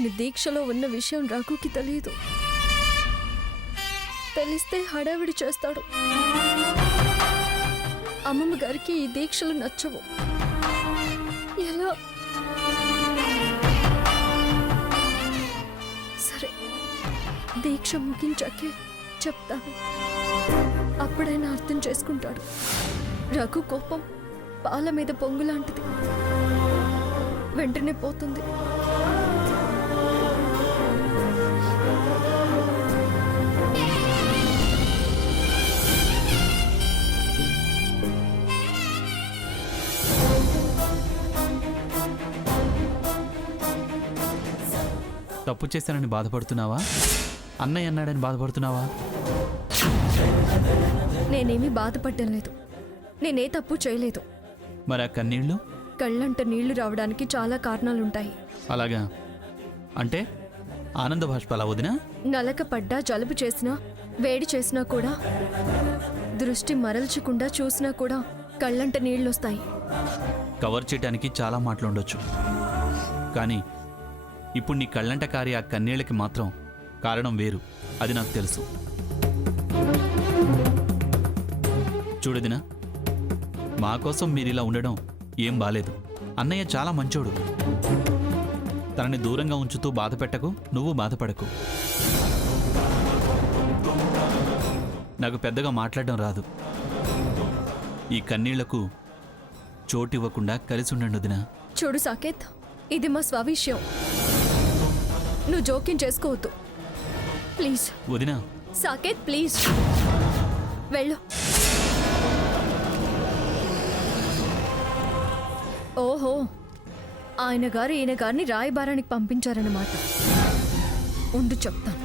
నేను దీక్షలో ఉన్న విషయం రఘుకి తెలియదు. తెలిస్తే హడావిడి చేస్తాడు. అమ్మమ్మ గారికి ఈ దీక్షలు నచ్చవు. ఎలా? సరే, దీక్ష ముగించాకే చెప్తాను. అప్పుడైనా అర్థం చేసుకుంటాడు. రఘు కోపం పాల మీద పొంగు లాంటిది, వెంటనే పోతుంది. తప్పు చేశానని బాధపడుతున్నావా? అన్నయ్య అన్నాడని బాధపడుతున్నావా? నేనేమీ బాధపడ్డం లేదు. నేనే తప్పు చేయలేదు. మరి ఆ కన్నీళ్ళు? కళ్ళంట నీళ్లు రావడానికి చాలా కారణాలుంటాయి. అలాగా? అంటే ఆనంద బాష్పాలా వదినా? నలక పడ్డా, జలుబు చేసినా, వేడి చేసినా కూడా, దృష్టి మరల్చకుండా చూసినా కూడా కళ్ళంట నీళ్ళొస్తాయి. కవర్ చేయడానికి చాలా మాటలుండొచ్చు, కానీ ఇప్పుడు నీ కళ్ళంట కారి ఆ కన్నీళ్ళకి మాత్రం కారణం వేరు. అది నాకు తెలుసు. చూడదినా, మా కోసం మీరిలా ఉండడం ఏం బాలేదు. అన్నయ్య చాలా మంచోడు. తనని దూరంగా ఉంచుతూ బాధ పెట్టకు, నువ్వు బాధపడకు. నాకు పెద్దగా మాట్లాడడం రాదు. ఈ కన్నీళ్లకు చోటివ్వకుండా కలిసి ఉండండి వదినా. చూడు సాకేత్, ఇది మా స్వవిషయం. నువ్వు జోక్యం చేసుకోవద్దు ప్లీజ్. వదినా. సాకేత్ ప్లీజ్ వెళ్ళు. ఓహో, ఆయన గారు ఈయన గారిని రాయబారానికి పంపించారన్నమాట. ఉండు చెప్తాను.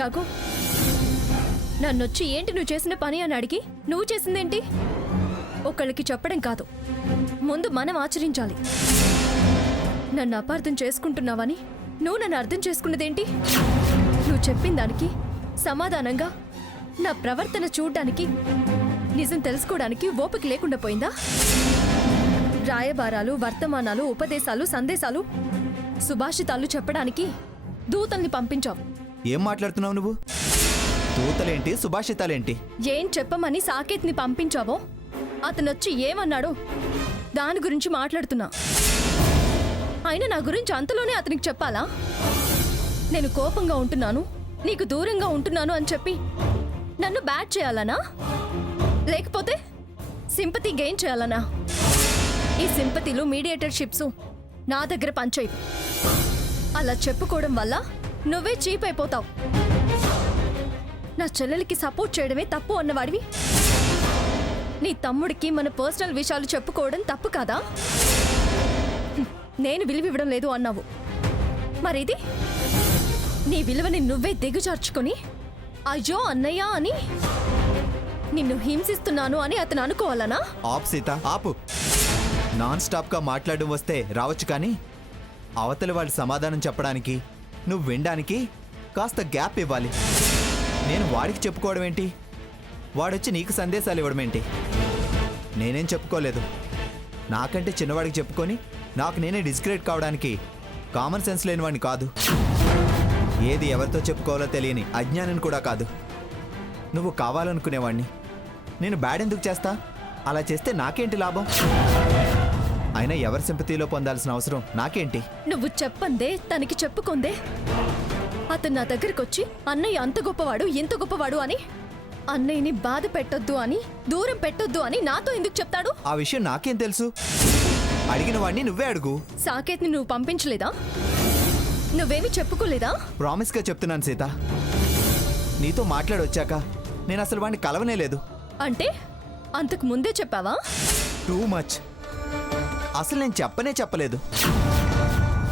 రఘు, నన్నొచ్చి ఏంటి నువ్వు చేసిన పని అని అడిగి నువ్వు చేసిందేంటి? ఒకళ్ళకి చెప్పడం కాదు, ముందు మనం ఆచరించాలి. నన్ను అపార్థం చేసుకుంటున్నావని నువ్వు నన్ను అర్థం చేసుకున్నదేంటి? నువ్వు చెప్పిన దానికి సమాధానంగా నా ప్రవర్తన చూడ్డానికి, నిజం తెలుసుకోవడానికి ఓపిక లేకుండా పోయిందా? రాయబారాలు, వర్తమానాలు, ఉపదేశాలు, సందేశాలు, సుభాషితాలు చెప్పడానికి దూతల్ని పంపించావు. ఏం మాట్లాడుతున్నావు నువ్వు? దూతలేంటి, సుభాషితాలేంటి? ఏం చెప్పమని సాకేత్ని పంపించావో అతనొచ్చి ఏమన్నాడో దాని గురించి మాట్లాడుతున్నా. అయినా నా గురించి అంతలోనే అతనికి చెప్పాలా? నేను కోపంగా ఉంటున్నాను, నీకు దూరంగా ఉంటున్నాను అని చెప్పి నన్ను బ్యాట్ చేయాలనా? లేకపోతే సింపతి గెయిన్ చేయాలనా? ఈ సింపతిలు, మీడియేటర్షిప్స్ నా దగ్గర పనిచేయవు. అలా చెప్పుకోవడం వల్ల నువ్వే చీప్ అయిపోతావు. నా చెల్లెలికి సపోర్ట్ చేయడమే తప్పు అన్నవాడివి. నీ తమ్ముడికి మన పర్సనల్ విషయాలు చెప్పుకోవడం తప్పు కాదా? నేను విలువివ్వడం లేదు అన్నావు. మరిది నీ విలువని నువ్వే దిగజార్చుకొని అయ్యో అన్నయ్య అని నిన్ను హింసిస్తున్నాను అని అతను అనుకోవాలనా? ఆపు సీత, ఆపు. నాన్ స్టాప్గా మాట్లాడడం వస్తే రావచ్చు, కానీ అవతలి వాళ్ళు సమాధానం చెప్పడానికి, నువ్వు వినడానికి కాస్త గ్యాప్ ఇవ్వాలి. నేను వాడికి చెప్పుకోవడం ఏంటి? వాడొచ్చి నీకు సందేశాలు ఇవ్వడం ఏంటి? నేనేం చెప్పుకోలేదు. నాకంటే చిన్నవాడికి చెప్పుకొని నాకు నేనే డిస్క్రెడిట్ కావడానికి కామన్ సెన్స్ లేనివాడిని కాదు. ఏది ఎవరితో చెప్పుకోవాలో తెలియని అజ్ఞానం కూడా కాదు. నువ్వు కావాలనుకునేవాడిని. నేను బ్యాడ్ ఎందుకు చేస్తా? అలా చేస్తే నాకేంటి లాభం? అయినా ఎవరి సింపతిలో పొందాల్సిన అవసరం నాకేంటి? నువ్వు చెప్పందే తనకి చెప్పుకుందే అతను నా దగ్గరికి వచ్చి అన్నయ్య అంత గొప్పవాడు, ఇంత గొప్పవాడు అని, అన్నయ్యని బాధ పెట్టొద్దు అని, దూరం పెట్టొద్దు అని నాతో ఎందుకు చెప్తాడు? ఆ విషయం నాకేం తెలుసు? అడిగిన వాడిని నువ్వే అడుగు. సాకేత్ని నువ్వు పంపించలేదా? నువ్వేమి చెప్పుకోలేదా? ప్రామిస్గా చెప్తున్నాను సీత, నీతో మాట్లాడొచ్చాక నేను అసలు వాడిని కలవనే లేదు. అంటే అంతకు ముందే చెప్పావా? Too much. అసలు నేను చెప్పలేదు.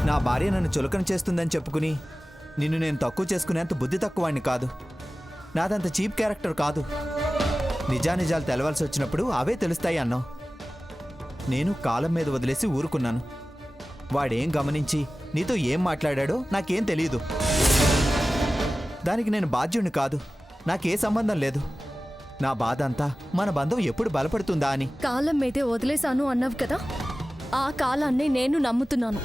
నా భార్య నన్ను చులకన చేస్తుందని చెప్పుకుని నిన్ను నేను తక్కువ చేసుకునేంత బుద్ధి తక్కువాడిని కాదు. నాదంత చీప్ క్యారెక్టర్ కాదు. నిజానిజాలు తెలవాల్సి వచ్చినప్పుడు అవే తెలుస్తాయి అన్నావు. నేను కాలం మీద వదిలేసి ఊరుకున్నాను. వాడేం గమనించి నీతో ఏం మాట్లాడాడో నాకేం తెలియదు. దానికి నేను బాధ్యుణ్ణి కాదు. నాకే సంబంధం లేదు. నా బాధ అంతా మన బంధం ఎప్పుడు బలపడుతుందా అని. కాలం మీదే వదిలేశాను అన్నావు కదా, ఆ కాలాన్ని నేను నమ్ముతున్నాను.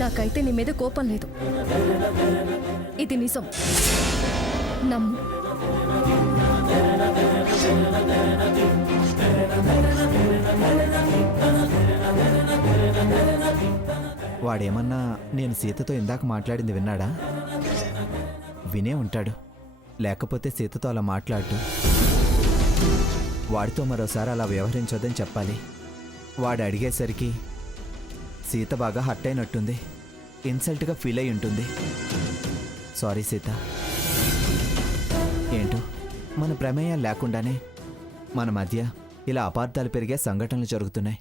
నాకైతే నీ మీద కోపం లేదు. ఇది నిజం. నమ్ము. వాడేమన్నా నేను సీతతో ఇందాక మాట్లాడింది విన్నాడా? వినే ఉంటాడు, లేకపోతే సీతతో అలా మాట్లాడు. వాడితో మరోసారి అలా వ్యవహరించొద్దని చెప్పాలి. వాడు అడిగేసరికి సీత బాగా హర్ట్ అయినట్టుంది, ఇన్సల్ట్గా ఫీల్ అయి ఉంటుంది. సారీ సీత. ఏంటో మన ప్రమేయం లేకుండానే మన మధ్య ఇలా అపార్థాలు పెరిగే సంఘటనలు జరుగుతున్నాయి.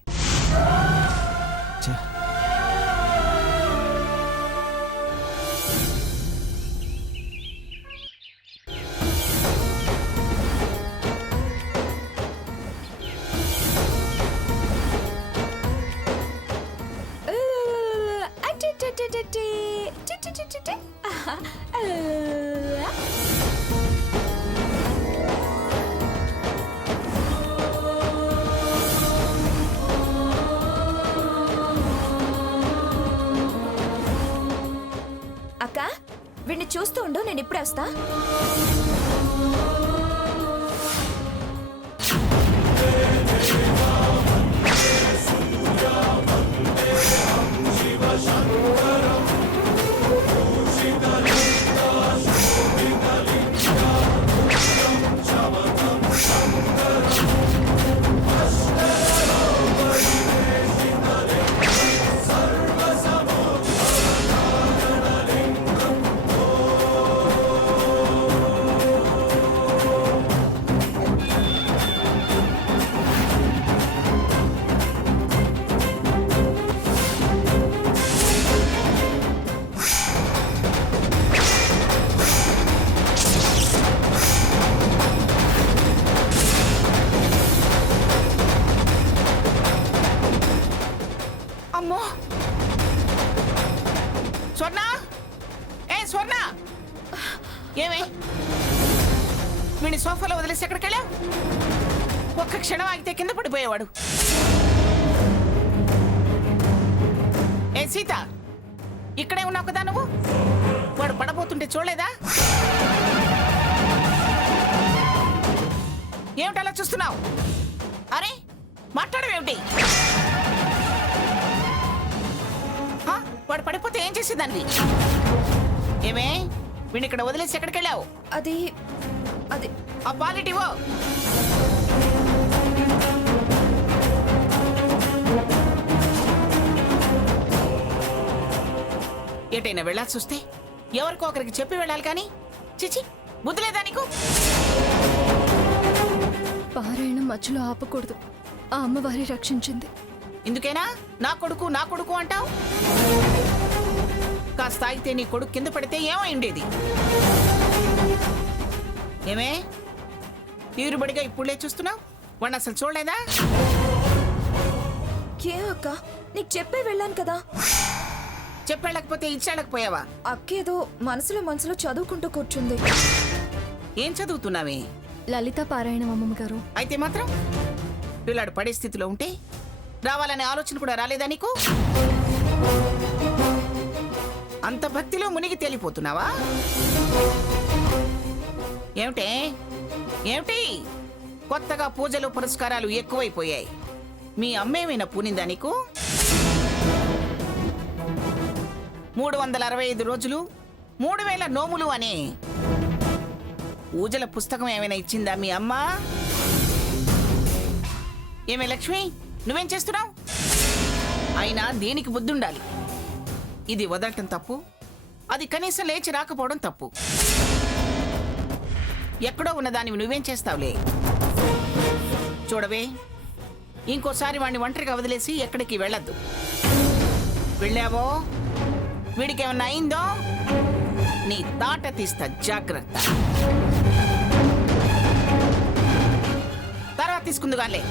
ఛే. అక్క, వీడిని చూస్తూ ఉండు, నేను ఇప్పుడే వస్తా. అమ్మో, స్వర్ణ! ఏ స్వర్ణ, ఏమే వీడిని సోఫాలో వదిలేసి ఎక్కడికి వెళ్ళావు? ఒక్క క్షణం ఆగితే కింద పడిపోయేవాడు. ఏ సీత, ఇక్కడే ఉన్నావు కదా నువ్వు? వాడు పడబోతుంటే చూడలేదా? ఏమిటి అలా చూస్తున్నావు? అరే మాట్లాడవేమిటి? వాడు పడిపోతే ఏం చేసేదాన్ని? ఏమే వీడిని ఇక్కడ వదిలేసి ఎక్కడికి వెళ్ళావు? అది అది ఆ పాలిటివో. ఏటైనా వెళ్ళాల్సి వస్తే ఎవరికో ఒకరికి చెప్పి వెళ్ళాలి కానీ చిచి బుద్ధి లేదా నీకు? పారాయణం మధ్యలో ఆపకూడదు. ఆ అమ్మవారి రక్షించింది. ఇందుకేనా నా కొడుకు అంటావు? కాస్త ఆగితే నీ కొడుకు కింద పడితే ఏమైండేది? ఏమే తీరుబడిగా ఇప్పుడులే చూస్తున్నావు? వాడిని అసలు చూడలేదా? ఏ అక్క, నీకు చెప్పే వెళ్ళాను కదా. చెప్పేళ్ళకపోతే ఇచ్చేళ్ళకపోయావా? అక్కేదో మనసులో చదువుకుంటూ కూర్చుంది. ఏం చదువుతున్నావే? లలిత పారాయణం అమ్మమ్మ గారు. అయితే మాత్రం పిల్లాడు పడే స్థితిలో ఉంటే రావాలనే ఆలోచన కూడా రాలేదా నీకు? అంత భక్తిలో మునిగి తేలిపోతున్నావా? ఏమిటి కొత్తగా పూజలు పురస్కారాలు ఎక్కువైపోయాయి. మీ అమ్మేమైనా పూనిందా నీకు? 365 రోజులు 3000 నోములు అనే పూజల పుస్తకం ఏమైనా ఇచ్చిందా మీ అమ్మ? ఏమే లక్ష్మి, నువ్వేం చేస్తున్నావు? అయినా దీనికి బుద్ధి ఉండాలి. ఇది వదలటం తప్పు, అది కనీసం లేచి రాకపోవడం తప్పు. ఎక్కడో ఉన్నదానివి నువ్వేం చేస్తావులే. చూడవే, ఇంకోసారి వాడిని ఒంటరిగా వదిలేసి ఎక్కడికి వెళ్ళొద్దు. వెళ్ళావో వీడికేమన్నా అయిందో నీ తాట తీస్తా, జాగ్రత్త. తర్వాత తీసుకుందుగాలే.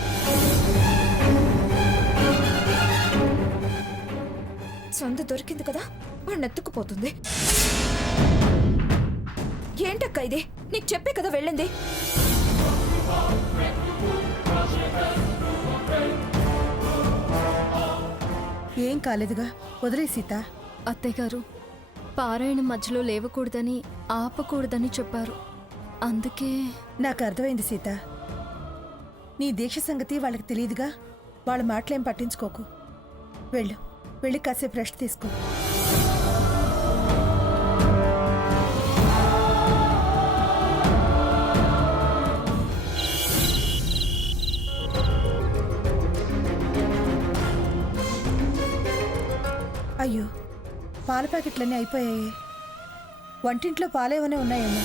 సొంత దొరికింది కదా, వాడిని ఎత్తుకుపోతుంది. ఏంటక్క ఇది? నీకు చెప్పే కదా వెళ్ళింది. ఏం కాలేదుగా, వదిలే సీత. అత్తయ్య గారు పారాయణం మధ్యలో లేవకూడదని ఆపకూడదని చెప్పారు. అందుకే నాకు అర్థమైంది సీత. నీ దీక్ష సంగతి వాళ్ళకి తెలియదుగా, వాళ్ళ మాటలేం పట్టించుకోకు. వెళ్ళు, వెళ్ళి కాసేపు రెస్ట్ తీసుకో. అయ్యో, పాల ప్యాకెట్లన్నీ అయిపోయాయి. వంటింట్లో పాలేమనే ఉన్నాయేమో.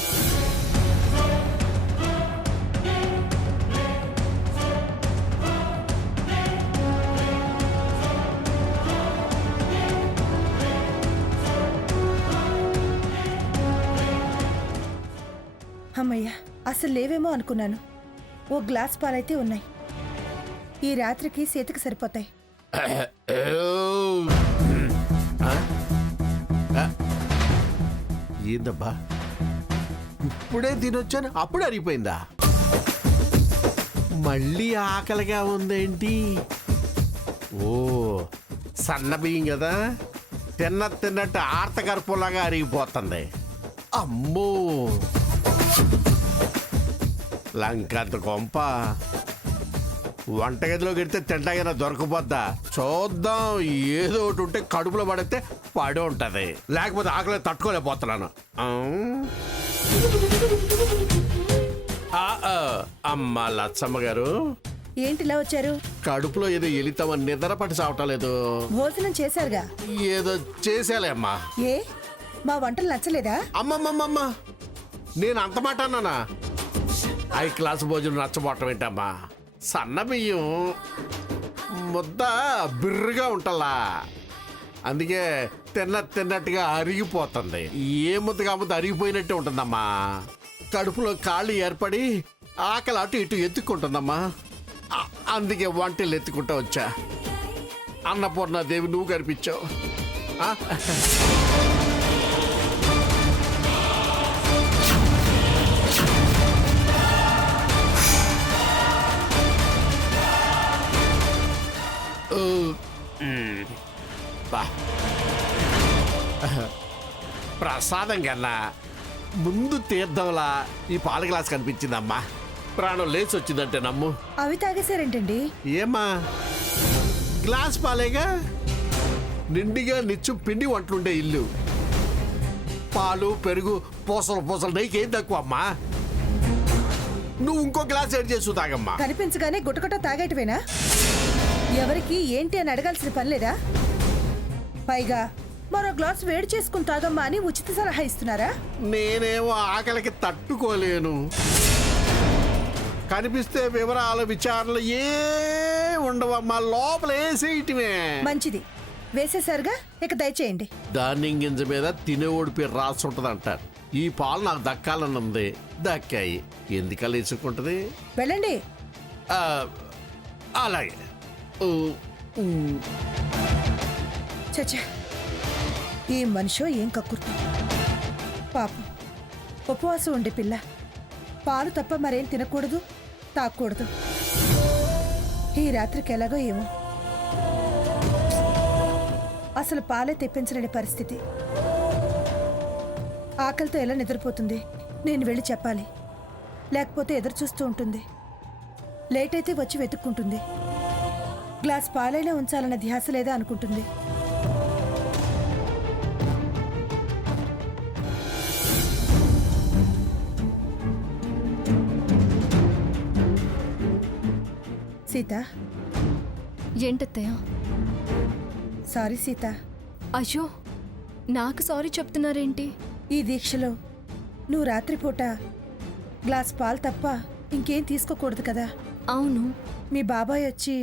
అమ్మయ్యా, అసలు లేవేమో అనుకున్నాను. ఓ గ్లాస్ పాలైతే ఉన్నాయి. ఈ రాత్రికి సీతకి సరిపోతాయి. ఏందబ్బా, ఇప్పుడే తినొచ్చాను అప్పుడు అరిగిపోయిందా? మళ్ళీ ఆకలిగా ఉందేంటి? ఓ, సన్న బియ్యం కదా, తిన్నట్టు ఆర్తగర్పులాగా అరిగిపోతుంది. అమ్మో, లంకంత కొంప. వంటగదిలోకి వెడితే తింటాగినా దొరకపోద్దా? చూద్దాం, ఏదో ఒకటి ఉంటే కడుపులో పడితే పడి ఉంటది, లేకపోతే ఆకలి తట్టుకోలేకపోతున్నాను. అమ్మా లచ్చమ్మ గారు, ఏంటిలా వచ్చారు? కడుపులో ఏదో ఎలితామని నిద్ర పట్టి చావటలేదు. భోజనం చేశారుగా? ఏదో చేసేలే అమ్మా. ఏ, మా వంటలు నచ్చలేదా? అమ్మమ్మమ్మమ్మ, నేను అంత మాట అన్నానా? హై క్లాస్ భోజనం నచ్చబోవటం ఏంటమ్మా? సన్న బియ్యం ముద్ద బిర్రుగా ఉంటలా, అందుకే తిన్నట్టుగా అరిగిపోతుంది. ఏ ముద్దగా ముద్ద అరిగిపోయినట్టే ఉంటుందమ్మా. కడుపులో కాళ్ళు ఏర్పడి ఆకలి అటు ఇటు ఎత్తుక్కుంటుందమ్మా. అందుకే వంటలు ఎత్తుకుంటా వచ్చా. అన్నపూర్ణాదేవి, నువ్వు కనిపించావు. ప్రసాదం కన్నా ముందు తీర్థంలా ఈ పాల గ్లాస్ కనిపించిందమ్మా. ప్రాణం లేచి వచ్చిందంటే నమ్ము. అవి తాగేశారేంటండి? ఏమ్మా, గ్లాస్ పాలేగా, నిండిగా నిత్యం పిండి వంటలుండే ఇల్లు. పాలు పెరుగు పూసలు నీకేం తక్కువ అమ్మా? నువ్వు ఇంకో గ్లాస్ యాడ్ చేసు తాగమ్మా. కనిపించగానే గుటగుట తాగేటవేనా? ఎవరికి ఏంటి అని అడగాల్సిన పని లేదా? పైగా మరో గ్లాస్ వేడి చేసుకుని తాగమ్మా అని ఉచిత సలహా ఇస్తున్నారా? నేనేమో ఆకలికి తట్టుకోలేను. కనిపిస్తే వివరాలు విచారణలు ఏ ఉండవమ్మా, లోపల వేసేయటమే. మంచిది, వేసేసారుగా, ఇక దయచేయండి. ధాన్యం గింజ మీద తినేవాడి పేరు రాసి ఉంటది అంటారు. ఈ పాలు నాకు దక్కాలని ఉంది, దక్కాయి. ఎందుకలా వేసుకుంటది? వెళ్ళండి. అలాగే. చచ్చా, ఈ మనిషో ఏం కక్కుర్తా. పాపం, ఉపవాసం ఉండే పిల్ల. పాలు తప్ప మరేం తినకూడదు, తాగకూడదు. ఈ రాత్రికి ఎలాగో ఏమో. అసలు పాలే తెప్పించలేని పరిస్థితి. ఆకలితో ఎలా నిద్రపోతుంది? నేను వెళ్ళి చెప్పాలి, లేకపోతే ఎదురు చూస్తూ ఉంటుంది. లేట్ అయితే వచ్చి వెతుక్కుంటుంది. గ్లాస్ పాలైనా ఉంచాలన్న ధ్యాస లేదా అనుకుంటుంది. సీత. ఏంటత్తయ్య? సారీ సీత. అయ్యో, నాకు సారీ చెప్తున్నారేంటి? ఈ దీక్షలో నువ్వు రాత్రిపూట గ్లాస్ పాలు తప్ప ఇంకేం తీసుకోకూడదు కదా? అవును. మీ బాబాయ్ వచ్చి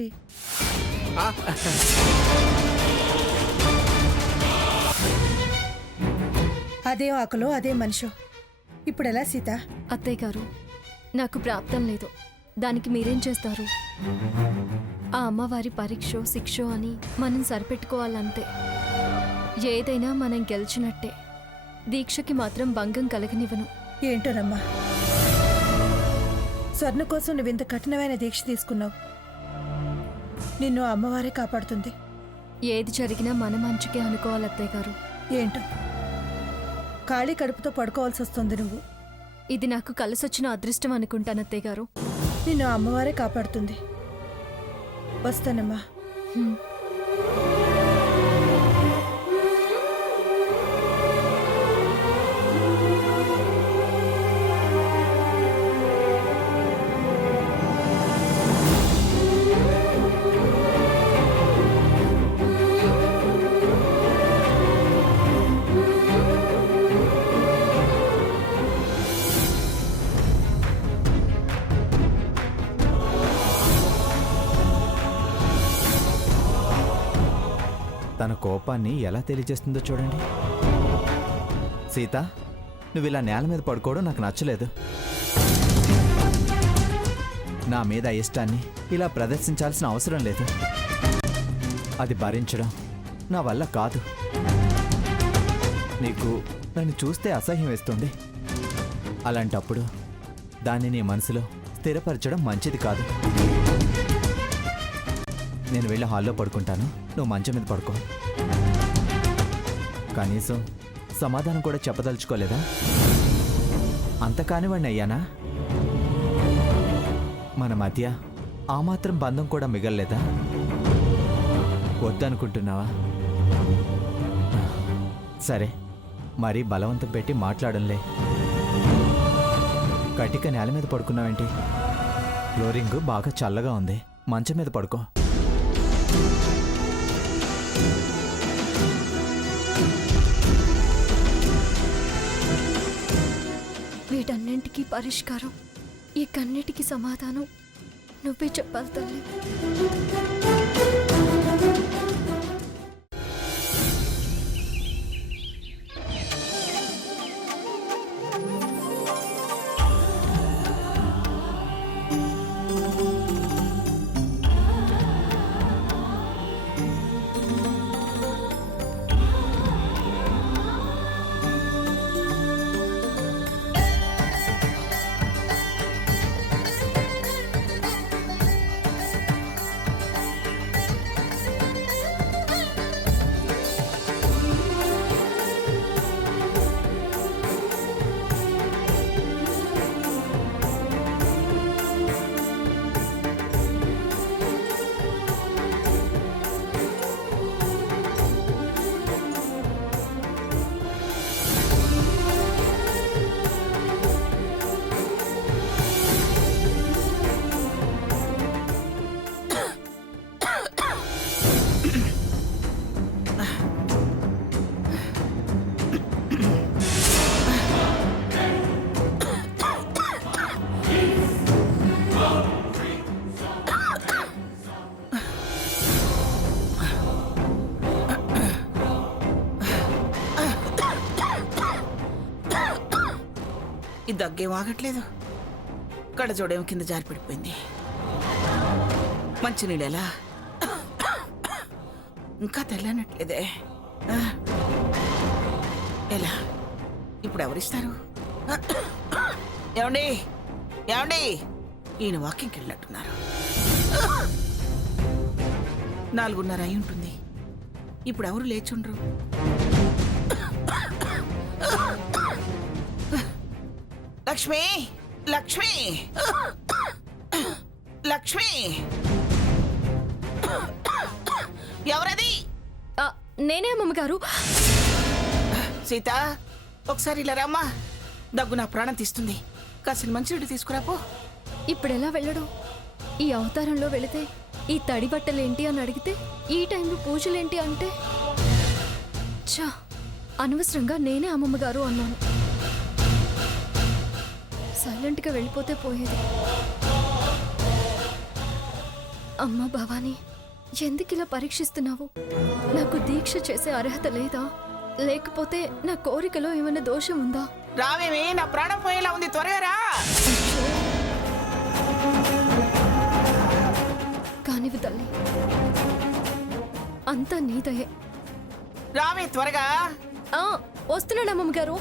అదే ఆకలో అదే మనిషో. ఇప్పుడు ఎలా సీత? అత్తయ్య గారు, నాకు ప్రాప్తం లేదు, దానికి మీరేం చేస్తారు? ఆ అమ్మవారి పరీక్షో శిక్షో అని మనం సరిపెట్టుకోవాలంతే. ఏదైనా మనం గెలిచినట్టే. దీక్షకి మాత్రం భంగం కలగనివ్వను. ఏంటోనమ్మా, స్వర్ణ కోసం నువ్వింత కఠినమైన దీక్ష తీసుకున్నావు. నిన్ను అమ్మవారే కాపాడుతుంది. ఏది జరిగినా మన మంచికే అనుకోవాలి అత్తయ్య గారు. ఏంటో ఖాళీ కడుపుతో పడుకోవాల్సి వస్తుంది నువ్వు. ఇది నాకు కలిసొచ్చిన అదృష్టం అనుకుంటాను అత్తయ్య గారు. నిన్ను అమ్మవారే కాపాడుతుంది. వస్తానమ్మా. హ్మ్. తన కోపాన్ని ఎలా తెలియజేస్తుందో చూడండి. సీత, నువ్వు ఇలా నేల మీద పడుకోవడం నాకు నచ్చలేదు. నా మీద ఇష్టాన్ని ఇలా ప్రదర్శించాల్సిన అవసరం లేదు. అది భరించడం నా వల్ల కాదు. నీకు నన్ను చూస్తే అసహ్యం వేస్తుంది. అలాంటప్పుడు దాన్ని నీ మనసులో స్థిరపరచడం మంచిది కాదు. నేను వెళ్ళి హాల్లో పడుకుంటాను, నువ్వు మంచం మీద పడుకో. కనీసం సమాధానం కూడా చెప్పదలుచుకోలేదా? అంత కానివాడిని అయ్యానా? మన మధ్య ఆ మాత్రం బంధం కూడా మిగల్లేదా? వద్దనుకుంటున్నావా? సరే, మరీ బలవంతం పెట్టి మాట్లాడంలే. కటిక నేల మీద పడుకున్నావేంటి? ఫ్లోరింగ్ బాగా చల్లగా ఉంది, మంచం మీద పడుకో. వీటన్నింటికీ పరిష్కారం, ఈ కన్నిటికి సమాధానం నువ్వే చెప్పాలి తల్లి. ఈ దగ్గేం ఆగట్లేదు. కళ్ళజోడేమో కింద జారి పడిపోయింది. మంచినీళ్ళెలా ఇంకా తెల్లనట్లేదే. ఎలా ఇప్పుడు ఎవరిస్తారు? ఏమండి, ఏమండి, ఈయన వాకింగ్కి వెళ్ళినట్టున్నారు. 4:30 అయి ఉంటుంది. ఇప్పుడు ఎవరు లేచుండ్రు? లక్ష్మి, లక్ష్మి, లక్ష్మి, ఎవరది? నేనే అమ్మగారు. సీత, ఒకసారి ఇలా రామ్మా. దగ్గు నా ప్రాణం తీస్తుంది. కాసిన మంచినీళ్ళు తీసుకురాపో. ఇప్పుడెలా వెళ్ళడం? ఈ అవతారంలో వెళితే ఈ తడి బట్టలేంటి అని అడిగితే ఈ టైంలో పూజలేంటి అంటే చా, అనవసరంగా నేనే అమ్మమ్మగారు అన్నాను. సైలెంట్గా వెళ్ళిపోతే పోయేది. అమ్మ భవానీ, ఎందుకు ఇలా పరీక్షిస్తున్నావు? నాకు దీక్ష చేసే అర్హత లేదా? లేకపోతే నా కోరికలో ఏమైనా దోషం ఉందా? రావేమే, నా ప్రాణం పోయేలా ఉంది, త్వరగా రా. కానివి తల్లి, అంతా నీదయే. రావే త్వరగా. వస్తున్నాడు అమ్మమ్మ గారు.